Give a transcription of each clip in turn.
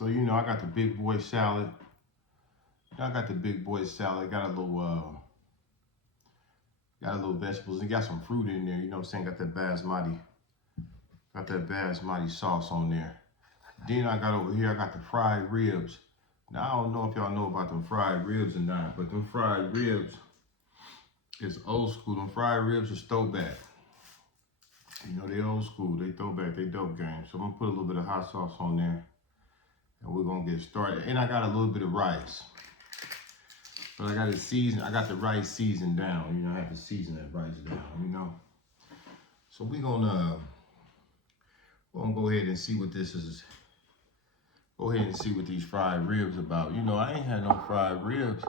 So you know, I got the big boy salad. I got the big boy salad. Got a little vegetables and got some fruit in there. You know what I'm saying? Got that basmati sauce on there. Then I got over here, I got the fried ribs. Now I don't know if y'all know about them fried ribs or not, but them fried ribs is old school. Them fried ribs is throwback. You know, they old school, they throwback, they dope game. So I'm gonna put a little bit of hot sauce on there and we're gonna get started. And I got a little bit of rice. But I got it seasoned, I got the rice seasoned down. You know, I have to season that rice down, you know. So we're gonna go ahead and see what this is. Go ahead and see what these fried ribs about. You know, I ain't had no fried ribs.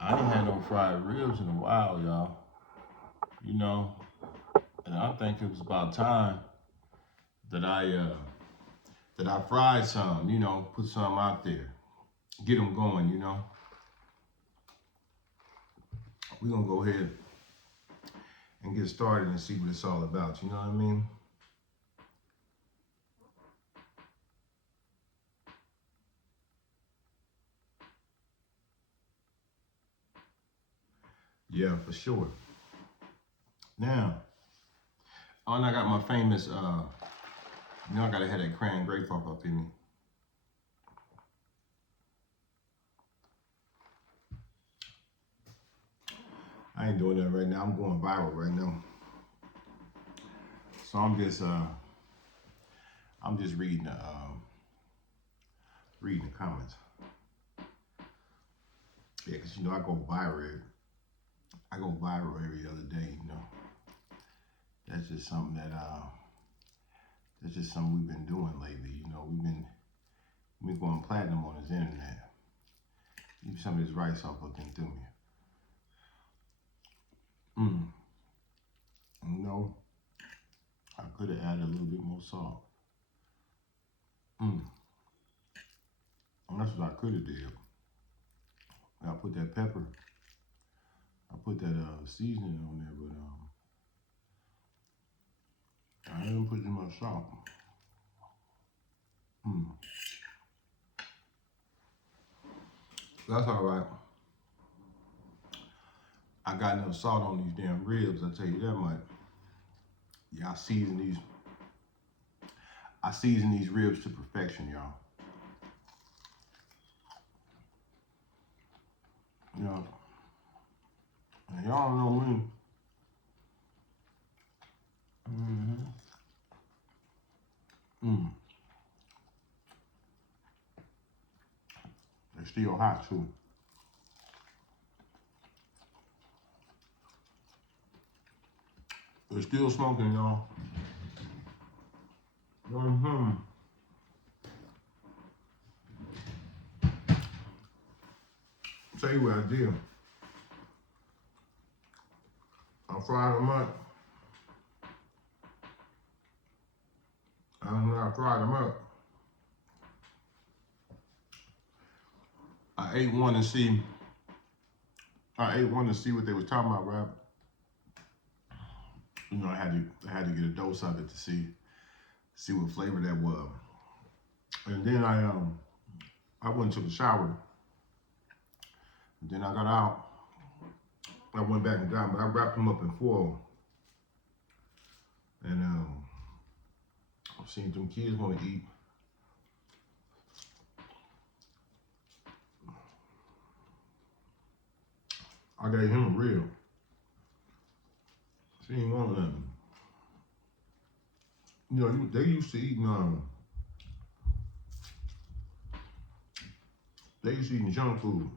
I ain't had no fried ribs in a while, y'all. You know, and I think it was about time that I fried some, you know, put some out there, get them going, you know. We're gonna go ahead and get started and see what it's all about, you know what I mean? Yeah, for sure. Now, and I got my famous, you know, I gotta have that cran grape up in me. I ain't doing that right now. I'm going viral right now. So I'm just reading the comments. Yeah, cause you know I go viral. I go viral every other day. You know, that's just something we've been doing lately. You know, we've been going platinum on this internet. Even some of this rice I'm looking through me. You know, I could have added a little bit more salt. And that's what I could have did. I put that pepper. I put that seasoning on there, but I didn't put too much salt. That's all right. I got enough salt on these damn ribs, I tell you that much. Yeah, I season these ribs to perfection, y'all. You know, and y'all know me. They're still hot too. They're still smoking, y'all. Tell you what I did. I fried them up. I fried them up. I ate one to see what they was talking about, right? You know, I had to get a dose of it to see what flavor that was. And then I went and took a shower. And then I got out. I went back and got them, but I wrapped them up in foil. And I've seen them kids want to eat. I gave him a rib. She ain't want nothing. You know, they used to eating junk food.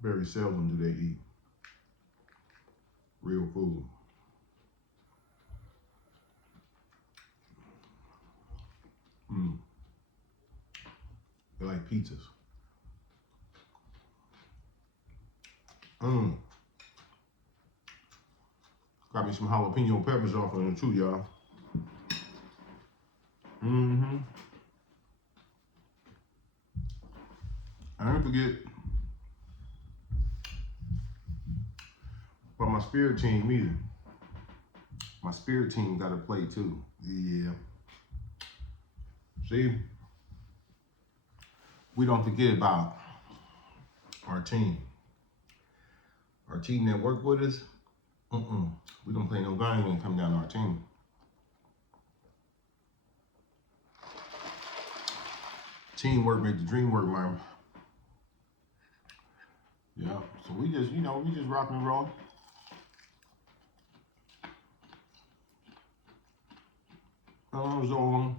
Very seldom do they eat real food. They like pizzas. Got me some jalapeno peppers off on them too, y'all. I didn't forget. spirit team either. My spirit team got to play too. Yeah. See, we don't forget about our team. Our team that work with us, we don't play no game when it come down to our team. Teamwork make the dream work, man. Yeah, so we just rock and roll. So,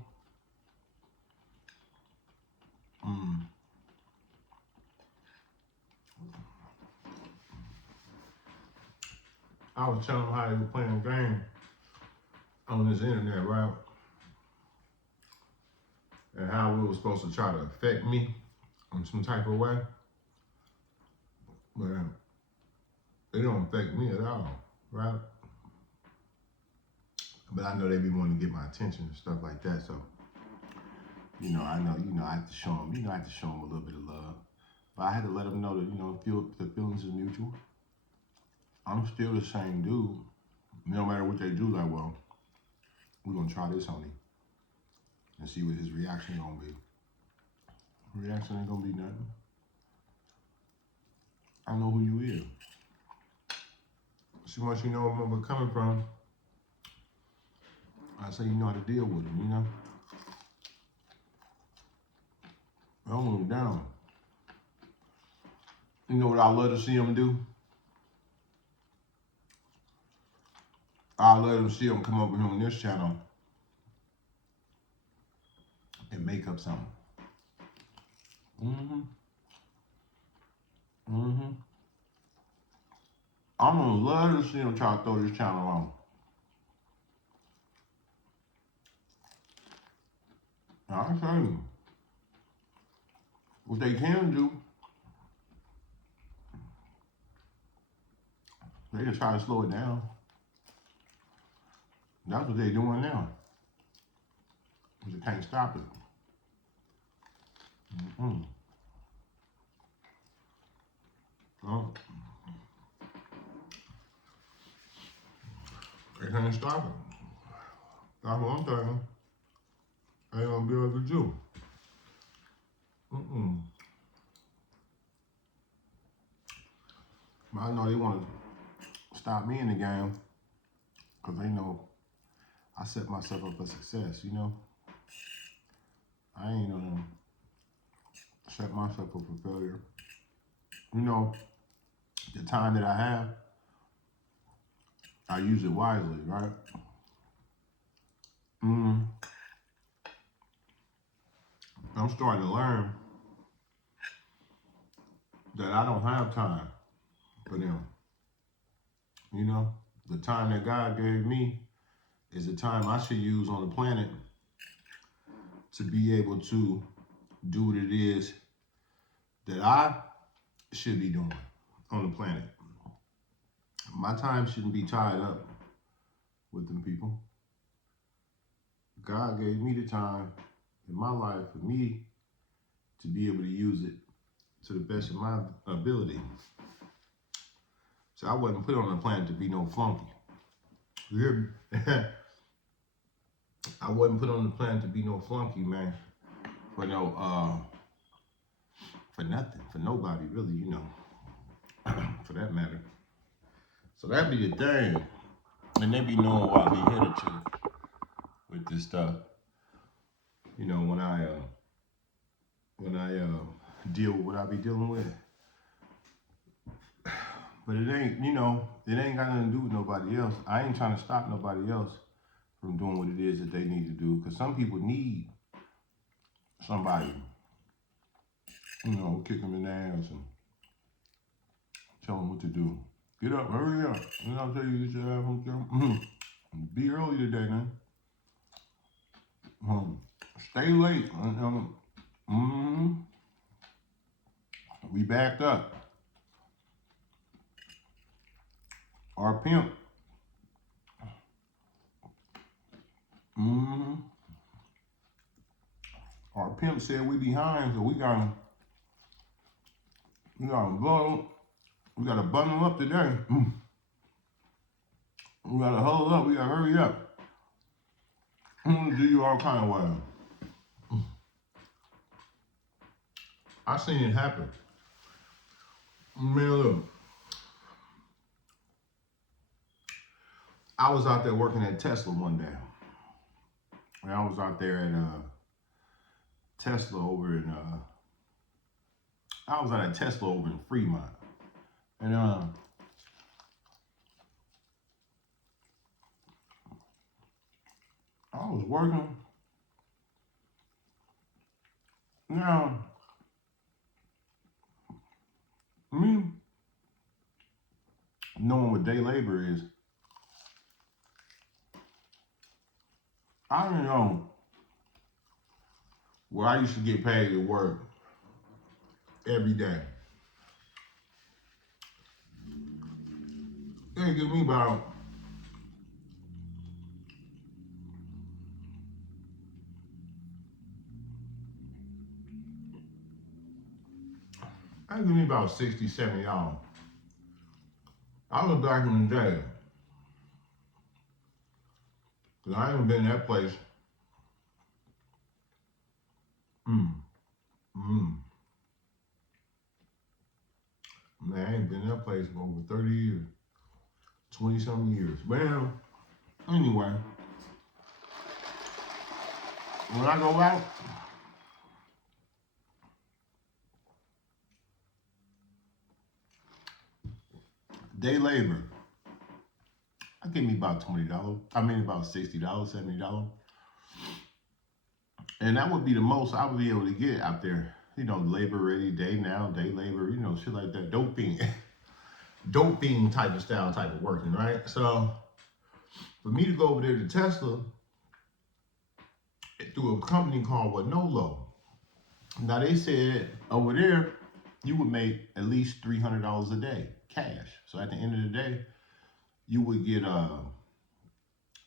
I was telling them how they were playing a game on this internet, right? And how it was supposed to try to affect me in some type of way. But it don't affect me at all, right? But I know they be wanting to get my attention and stuff like that. So, I know, I have to show them, I have to show them a little bit of love. But I had to let them know that, the feelings is mutual. I'm still the same dude. No matter what they do, like, well, we're gonna try this on him and see what his reaction gonna be. Reaction ain't gonna be nothing. I know who you is. See, once you know where I'm coming from, I say you know how to deal with him, I don't want him down. You know what I love to see him do? I love to see him come over here on this channel and make up something. I'm gonna love to see him try to throw this channel on. I'll tell you. What they can do, they just try to slow it down. That's what they're doing now. They can't stop it. Well, they can't stop it. That's what I'm telling you. They ain't gonna be able to do. But I know they want to stop me in the game because they know I set myself up for success, I ain't gonna set myself up for failure. The time that I have, I use it wisely, right? I'm starting to learn that I don't have time for them. The time that God gave me is the time I should use on the planet to be able to do what it is that I should be doing on the planet. My time shouldn't be tied up with them people. God gave me the time in my life for me to be able to use it to the best of my ability. So I wasn't put on the planet to be no flunky. You hear me? I wasn't put on the planet to be no flunky, man. For nothing, for nobody, really, for that matter. So that be the thing. And they be knowing what I be headed to with this stuff. When I deal with what I be dealing with. But it ain't, it ain't got nothing to do with nobody else. I ain't trying to stop nobody else from doing what it is that they need to do. Because some people need somebody, kick them in the ass and tell them what to do. Get up, hurry up. I'll tell you, get your ass on be early today, man. Stay late. We backed up. Our pimp. Our pimp said we behind, so we gotta blow. We gotta bundle up today. We gotta hold up. We gotta hurry up. I'm gonna do you all kind of way. I seen it happen. Man, look. I was out there working at Tesla one day. And I was out there at Tesla over in I was at a Tesla over in Fremont. And I was working. Now, me knowing what day labor is, I don't know where I used to get paid to work every day. They give me about $60, $70. I was back in the day. Cause I ain't been in that place. Man, I ain't been in that place for over 30 years. 20 something years. Man, anyway. When I go out, day labor, I give me about $20. I mean about $60, $70. And that would be the most I would be able to get out there. You know, labor ready, day now, day labor, you know, shit like that. Dope fiend type of style, type of working, right? So for me to go over there to Tesla through a company called Wanolo. Now they said over there you would make at least $300 a day cash. So at the end of the day, you would get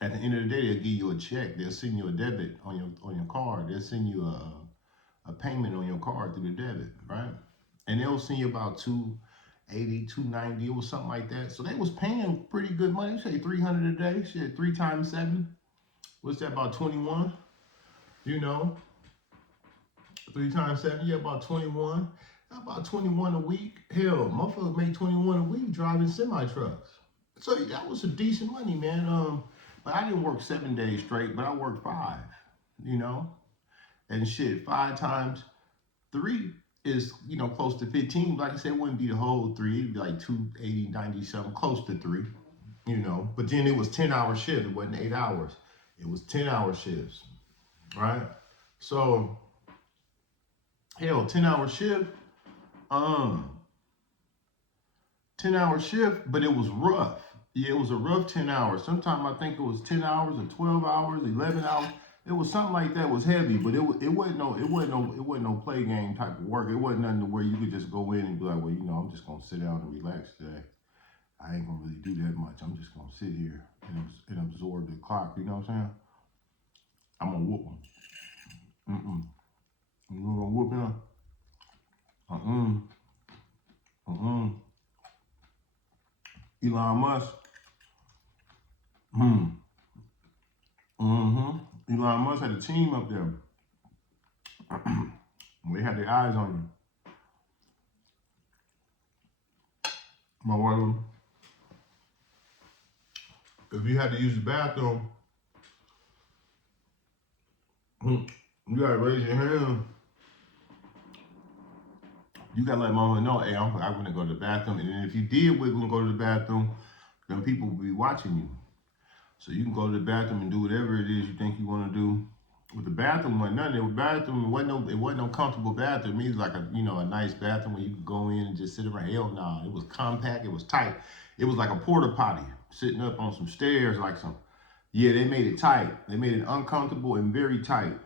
at the end of the day they'll give you a check. They'll send you a debit on your card. They'll send you a payment on your card through the debit, right? And they'll send you about $280, $290. It was something like that. So they was paying pretty good money. Say $300 a day. Shit, 3 times 7. What's that? About 21. You know, 3 times 7. Yeah, about 21. About 21 a week. Hell, motherfuckers make 21 a week driving semi trucks. So that was some decent money, man. But I didn't work 7 days straight, but I worked 5. You know, and shit, 5 times 3 is, you know, close to 15. Like I said, it wouldn't be the whole 3. It'd be like 280, 90 something, close to 3. You know, but then it was 10-hour shifts. It wasn't 8 hours. It was 10-hour shifts, right? So, hell, 10-hour shift. 10-hour shift, but it was rough. Yeah, it was a rough 10 hours. Sometimes I think it was 10 hours or 12 hours, 11 hours. It was something like that. It was heavy, but it wasn't no play game type of work. It wasn't nothing to where you could just go in and be like, well, you know, I'm just gonna sit down and relax today. I ain't gonna really do that much. I'm just gonna sit here and absorb the clock. You know what I'm saying? I'm gonna whoop them. You gonna whoop him? Elon Musk. Elon Musk had a team up there. They had their eyes on you. My brother, if you had to use the bathroom, you gotta raise your hand. You gotta let mama know, hey, I'm gonna go to the bathroom. And then if you did we're gonna go to the bathroom, then people will be watching you. So you can go to the bathroom and do whatever it is you think you wanna do. With the bathroom, wasn't nothing. It wasn't no comfortable bathroom. It was like a nice bathroom where you could go in and just sit around. Hell no, it was compact. It was tight. It was like a porta potty sitting up on some stairs, like some. Yeah, they made it tight. They made it uncomfortable and very tight,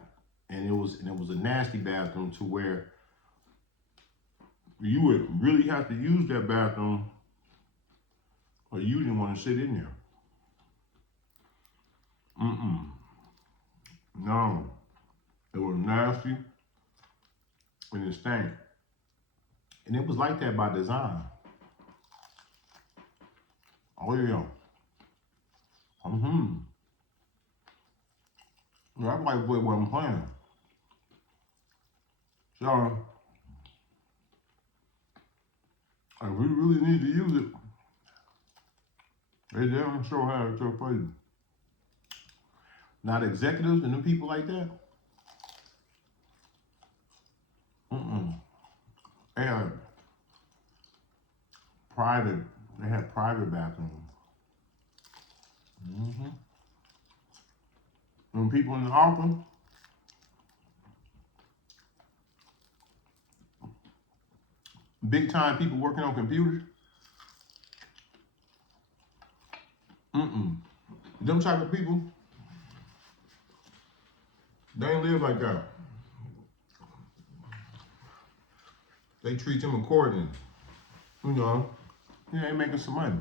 and it was a nasty bathroom to where you would really have to use that bathroom, or you didn't want to sit in there. No, it was nasty and it stank. And it was like that by design. Oh yeah. That's like what I'm playing. So, if we really need to use it, they damn sure have it to play. Not executives and the people like that. They are private. They have private bathrooms. When people in the office, big time people working on computers. Them type of people, they ain't live like that. They treat them accordingly. You know, yeah, they making some money.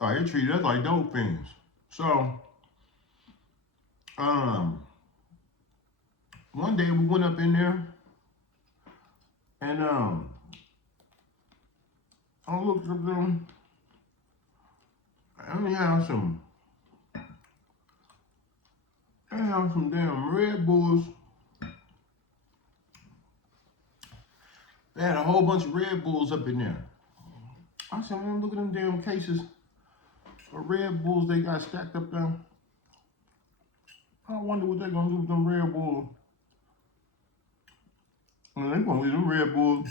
They treat us like dope fiends. So, one day we went up in there, and I looked at them, and they have some damn Red Bulls. They had a whole bunch of Red Bulls up in there. I said, man, look at them damn cases of Red Bulls they got stacked up there. I wonder what they're gonna do with them Red Bulls. And they're gonna leave them Red Bulls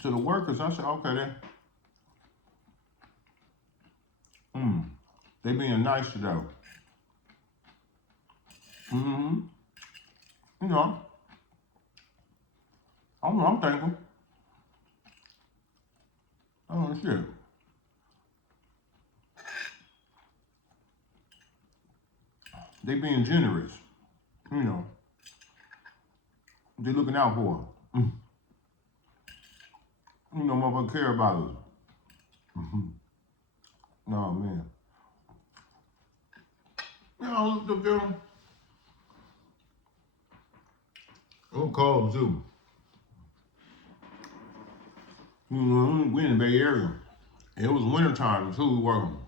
to the workers. I said, okay then. They being nice to them. You know, I'm thankful. Oh shit. They being generous. You know. They looking out for us. You know, motherfucker care about us. No man. You know, I looked up there. It was cold too. You know, we in the Bay Area. It was winter time too. We working.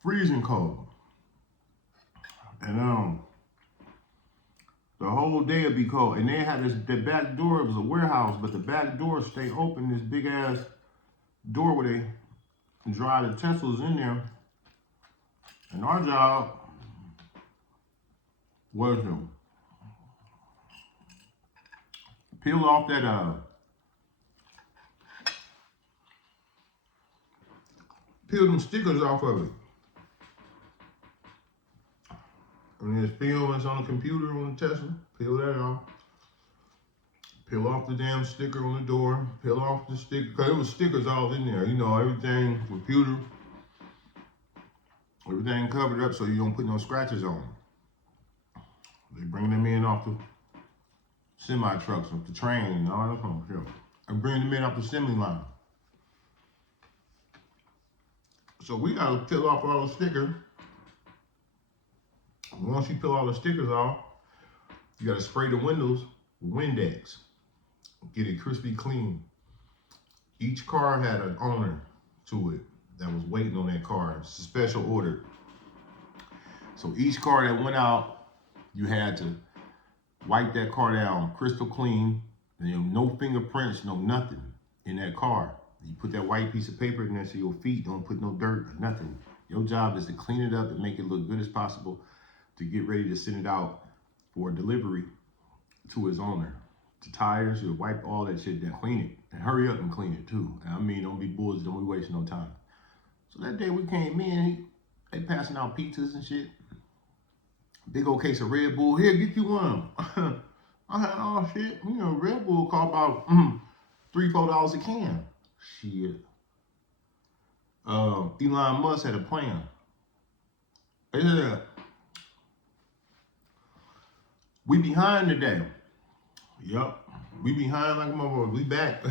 Freezing cold. And the whole day would be cold. And they had the back door, it was a warehouse, but the back door stayed open, this big ass door where they dry the Teslas in there. And our job was to peel off that peel them stickers off of it. And there's film that's on the computer on the Tesla. Peel that off. Peel off the damn sticker on the door. Peel off the sticker. Because there was stickers all in there. You know, everything, computer, everything covered up so you don't put no scratches on them. They bring them in off the semi-trucks, off the train and all that kind of shit. And bring them in off the assembly line. So we got to peel off all the stickers. Once you peel all the stickers off, you got to spray the windows with Windex. Get it crispy clean. Each car had an owner to it that was waiting on that car. It's a special order. So each car that went out, you had to wipe that car down crystal clean. And no fingerprints, no nothing in that car. You put that white piece of paper in there so your feet don't put no dirt or nothing. Your job is to clean it up and make it look good as possible to get ready to send it out for delivery to its owner. The tires, you wipe all that shit down, clean it, and hurry up and clean it too. I mean, don't be bulls, don't be wasting no time. So that day we came in, they passing out pizzas and shit. Big old case of Red Bull. Here, get you one. I had, oh shit, you know, Red Bull cost about $3-4 a can. Shit. Elon Musk had a plan. Yeah. We behind today. Yup. We behind like a motherfucker. We back.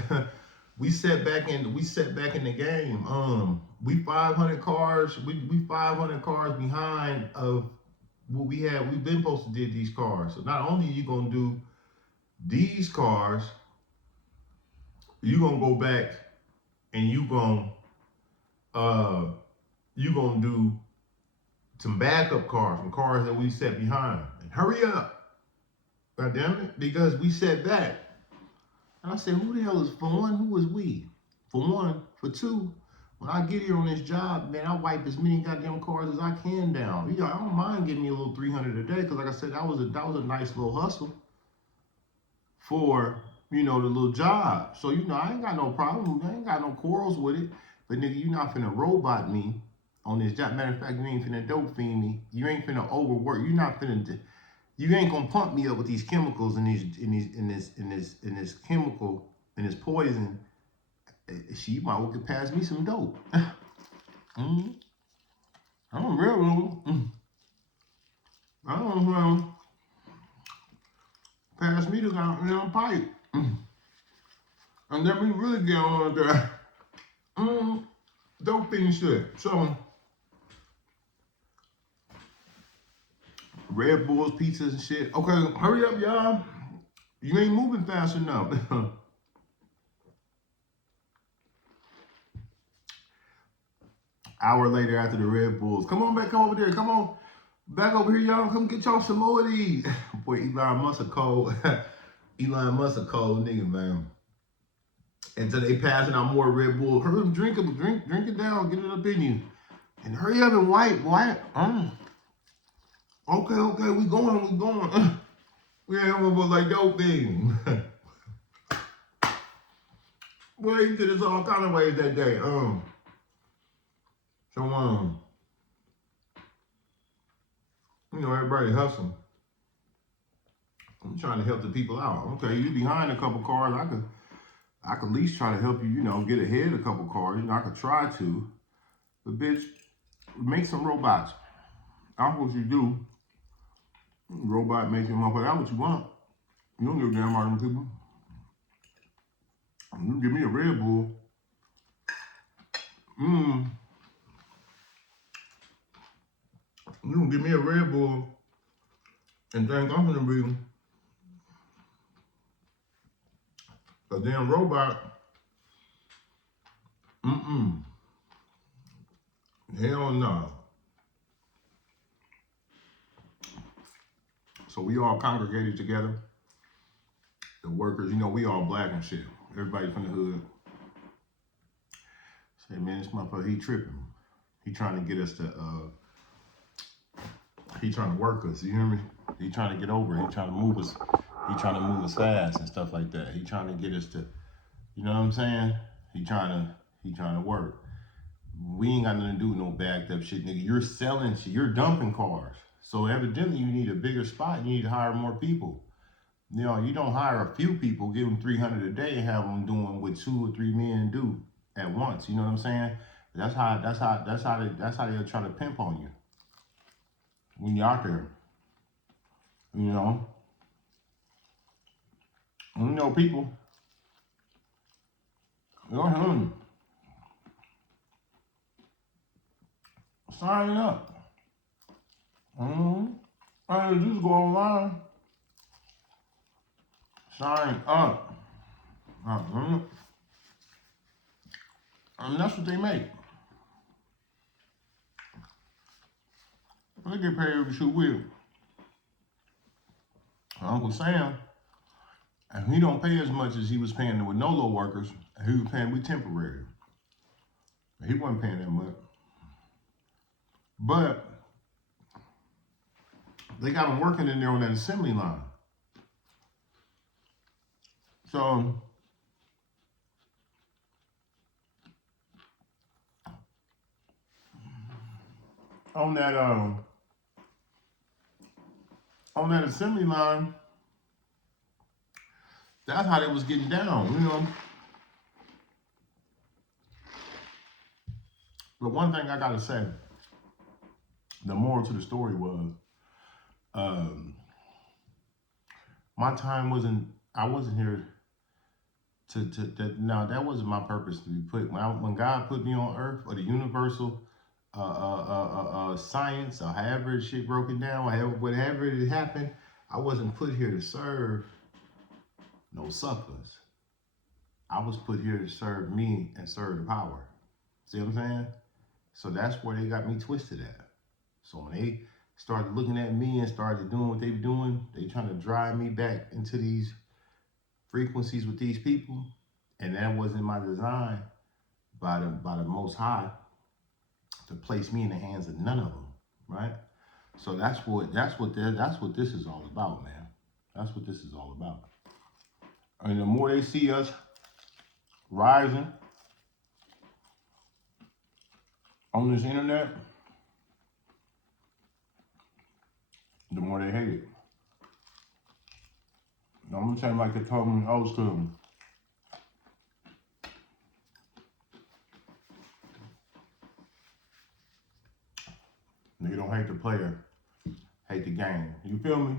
we set back in the game. We 500 cars. We 500 cars behind of what we had. We've been supposed to did these cars. So not only are you gonna do these cars, you gonna go back and you gonna do some backup cars, some cars that we set behind. And hurry up, God damn it, because we set back. And I said, who the hell is, for one, who is we? For one. For two, when I get here on this job, man, I wipe as many goddamn cars as I can down. You know, I don't mind giving me a little 300 a day, because like I said, that was a nice little hustle for, you know, the little job. So, you know, I ain't got no problem. I ain't got no quarrels with it. But nigga, you not finna robot me on this job. Matter of fact, you ain't finna dope fiend me. You ain't finna overwork. You not finna. You ain't gonna pump me up with these chemicals and this chemical and this poison. She might well could pass me some dope. Mm-hmm. I don't really. I don't know. Pass me the goddamn pipe. And then we really get on there. Dope thing shit. So Red Bulls, pizzas and shit. Okay, hurry up, y'all. You ain't moving fast enough. Hour later after the Red Bulls. Come on back, come over there. Come on. Back over here, y'all. Come get y'all some more of these. Boy, Elon Musk a cold. Elon Musk a cold nigga, man. And so they passing out more Red Bull. Hurry up, drink it down, get it up in you. And hurry up and wipe. Okay, we going. We ain't almost like dope thing. Boy, you did this all kind of ways that day. You know, everybody hustling. I'm trying to help the people out. Okay, you behind a couple cars. I could at least try to help you, you know, get ahead a couple cars. You know, I could try to. But bitch, make some robots. That's what you do. Robot making motherfucker. That's what you want. You don't give a damn about them people. You give me a Red Bull. You don't give me a Red Bull and think I'm gonna be a damn robot. Hell no. So we all congregated together. The workers, you know, we all black and shit. Everybody from the hood. Say, man, this motherfucker, he tripping. He trying to get us to, he trying to work us, you hear me? He trying to get over it. He trying to move us. He trying to move us fast and stuff like that. He trying to get us to, you know what I'm saying? He trying to work. We ain't got nothing to do with no backed up shit, nigga. You're selling shit. You're dumping cars. So evidently you need a bigger spot. You need to hire more people. You know, you don't hire a few people, give them 300 a day and have them doing what 2 or 3 men do at once. You know what I'm saying? That's how they'll try to pimp on you when you're out there. You know? And you know, people, sign up. I just go online. Sign up. And that's what they make. They get paid every 2 weeks. Uncle Sam, and he don't pay as much as he was paying the Winolo workers. He was paying with temporary. He wasn't paying that much. But they got him working in there on that assembly line. So on that assembly line, that's how they was getting down, you know. But one thing I gotta say, the moral to the story was, my time I wasn't here no, that wasn't my purpose to be put. When God put me on earth, or the universal science, or however shit broken down, whatever it happened, I wasn't put here to serve no suckers. I was put here to serve me and serve the power. See what I'm saying? So that's where they got me twisted at. So when they started looking at me and started doing what they were doing, they trying to drive me back into these frequencies with these people, and that wasn't my design by the Most High to place me in the hands of none of them, right? So that's what this is all about, man. That's what this is all about. And the more they see us rising on this internet, the more they hate it. Now, I'm gonna tell you like they told me in old school. Nigga don't hate the player, hate the game. You feel me?